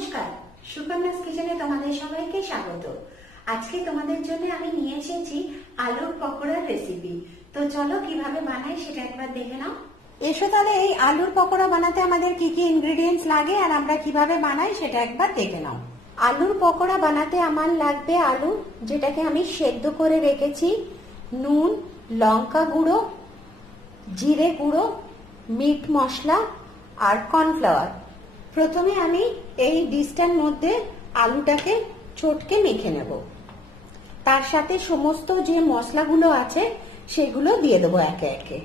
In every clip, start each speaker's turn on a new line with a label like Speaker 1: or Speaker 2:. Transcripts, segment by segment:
Speaker 1: নমস্কার। সুকন্যাস কিচেনে তোমাদের সবাইকে স্বাগত। আজকে তোমাদের জন্য আমি নিয়ে এসেছি আলুর পকোড়ার রেসিপি তো চলো কীভাবে বানাই সেটা একবার দেখে নাও। এসো তাহলে এই আলুর পকোড়া বানাতে আমাদের কি কি ইনগ্রেডিয়েন্টস লাগে আর আমরা কীভাবে বানাই সেটা একবার দেখে নাও। আলুর পকোড়া বানাতে আমার লাগবে আলু, যেটাকে আমি সেদ্ধ করে রেখেছি। নুন, লঙ্কা গুঁড়ো, জিরে গুঁড়ো, মিট মশলা আর কর্নফ্লাওয়ার। প্রথমে আমি এই ডিশটার মধ্যে আলুটাকে চটকে মেখে নেব। তার সাথে সমস্ত যে মশলাগুলো আছে, সেগুলো দিয়ে দেবো একে একে।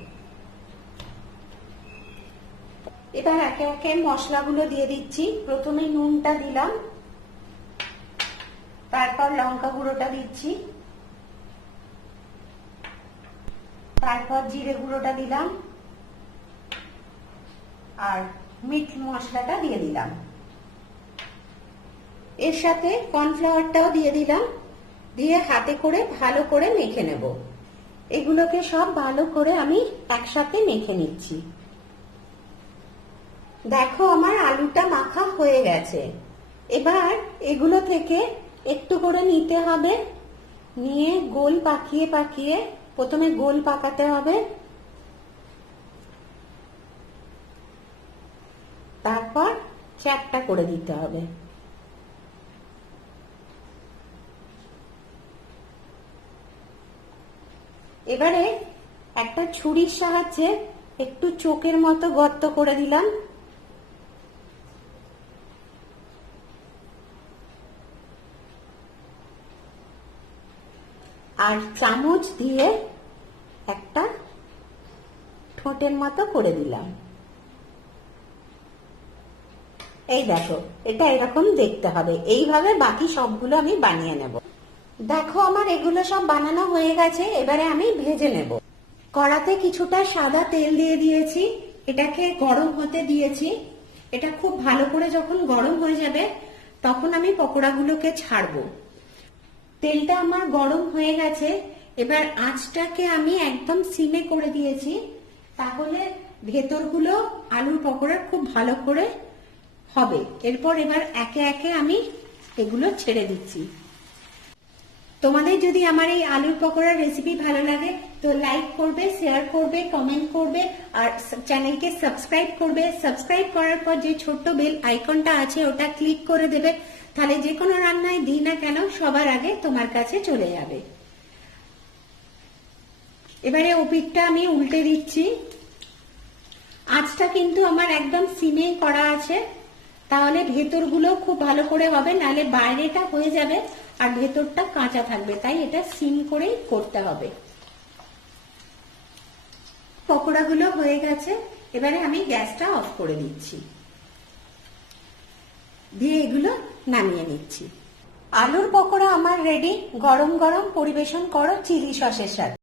Speaker 1: এবার একে একে মশলাগুলো দিয়ে দিচ্ছি। প্রথমে নুনটা দিলাম। তারপর লঙ্কা গুঁড়োটা দিচ্ছি। তারপর জিরে গুঁড়োটা দিলাম। আর মিট মশলাটা দিয়ে দিলাম। এর সাথে কর্নফ্লাওয়ারটাও দিয়ে দিলাম। দিয়ে হাতে করে ভালো করে মেখে নেব। এগুলোকে সব ভালো করে আমি একসাথে মেখে নিচ্ছি। দেখো আমার আলুটা মাখা হয়ে গেছে। এবার এগুলো থেকে একটু করে নিতে হবে। নিয়ে গোল পাকিয়ে পাকিয়ে প্রথমে গোল পাকাতে হবে তারপর চ্যাপটা করে দিতে হবে। এবারে একটা ছুরির সাহায্যে একটু চোখের মতো গর্ত করে দিলাম। আর চামচ দিয়ে একটা ঠোঁটের মতো করে দিলাম। এই দেখো, এটা এরকম দেখতে হবে। এইভাবে বাকি সবগুলো আমি বানিয়ে নেব। দেখো আমার এগুলো সব বানানো হয়ে গেছে, এবারে আমি ভেজে নেব। কড়াতে কিছুটা সাদা তেল দিয়ে দিয়েছি, এটাকে গরম হতে দিয়েছি। এটা খুব ভালো করে যখন গরম হয়ে যাবে, তখন আমি পকোড়াগুলোকে ছাড়বো। তেলটা আমার গরম হয়ে গেছে, এবার আঁচটাকে আমি একদম সিমে করে দিয়েছি, তাহলে ভেতরগুলো আলুর পকোড়া খুব ভালো করে হবে। এরপর এবার একে একে আমি এগুলো ছেড়ে দিচ্ছি। তোমাদের যদি আমার এই আলুর পকোড়ার রেসিপি ভালো লাগে, তো লাইক করবে শেয়ার করবে কমেন্ট করবে, আর চ্যানেলকে সাবস্ক্রাইব করবে। সাবস্ক্রাইব করার পর যে ছোট্ট বেল আইকনটা আছে, ওটা ক্লিক করে দেবে। তাহলে যে কোনো রান্নায় দিই না কেন, সবার আগে তোমার কাছে চলে যাবে। এবারে ওপিকটা আমি উল্টে দিচ্ছি। আঁচটা কিন্তু আমার একদম সিমেই করা আছে। তাহলে ভেতরগুলো খুব ভালো করে হবে নালে বাইরেটা হয়ে যাবে আর ভেতরটা কাঁচা থাকবে, তাই এটা সিম করেই করতে হবে। পকোড়াগুলো হয়ে গেছে, এবারে আমি গ্যাসটা অফ করে দিচ্ছি। দিয়ে এগুলো নামিয়ে নিচ্ছি। আলুর পকোড়া আমার রেডি গরম গরম পরিবেশন করো চিলি সসের সাথে।